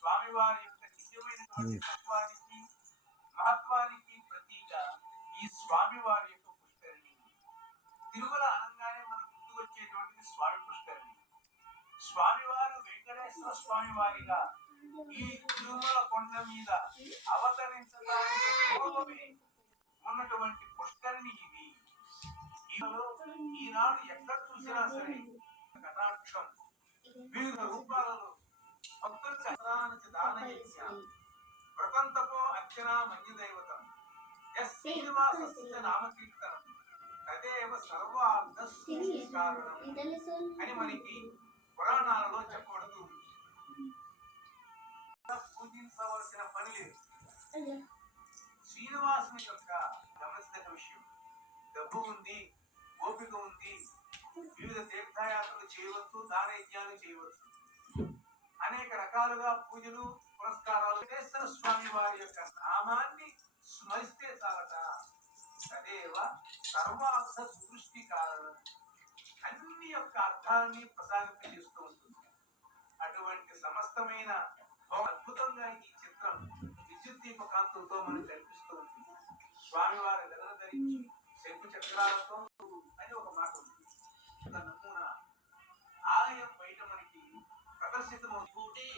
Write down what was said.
స్వామివారి యొక్క నిత్యమైనటువంటి తత్వానికి మహత్వానికి ప్రతీక ఈ స్వామివారి యొక్క పుష్కరిణి. తిరుమల అనగానే మనకు గుర్తుకొచ్చేటువంటిది స్వామి పుష్కరిణి. స్వామివారు వెంకటేశ్వర స్వామి వారిగా ఈ తిరుమల కొండ మీద అవతరించడానికి పూర్వమే ఉన్నటువంటి పుష్కరిణి ఇది. ఈనాడు ఎక్కడ చూసినా సరే కటాక్షం వివిధ రూపాలలో భక్తులకు దానయజ్ఞ వ్రతంతపో అర్చన మన్యదైవతం శ్రీనివాసస్య నామకీర్తనం తదేవ సర్వార్థ కారణం అని మనకి పురాణాలలో చెప్పబడుతూ పూజించవలసిన పని లేదు. శ్రీనివాసుని యొక్క గమనించిన విషయం, డబ్బు ఉంది, ఓపిక ఉంది, వివిధ తీర్థయాత్రలు చేయవచ్చు, దానయజ్ఞాలు చేయవచ్చు, అనేక రకాలుగా పూజలు పురస్కారాలు. వెంకటేశ్వర స్వామి వారి యొక్క నామాన్ని స్మరిస్తే చాలట. తదేవ సర్వార్థ సుదృష్టి కారణం, అన్ని యొక్క అర్థాన్ని ప్రసాదింపజేస్తూ ఉంటుంది. అటువంటి సమస్తమైన అద్భుతంగా ఈ చిత్రం విద్యుత్ దీప కాంతులతో మనకు కనిపిస్తూ ఉంటుంది. స్వామివారి గదన ధరించి శంకు చక్రాలతో అని ఒక మాట ఉంది. ఒక నమూనా ఆలయం బయట మనకి ప్రదర్శితమవుతుంది.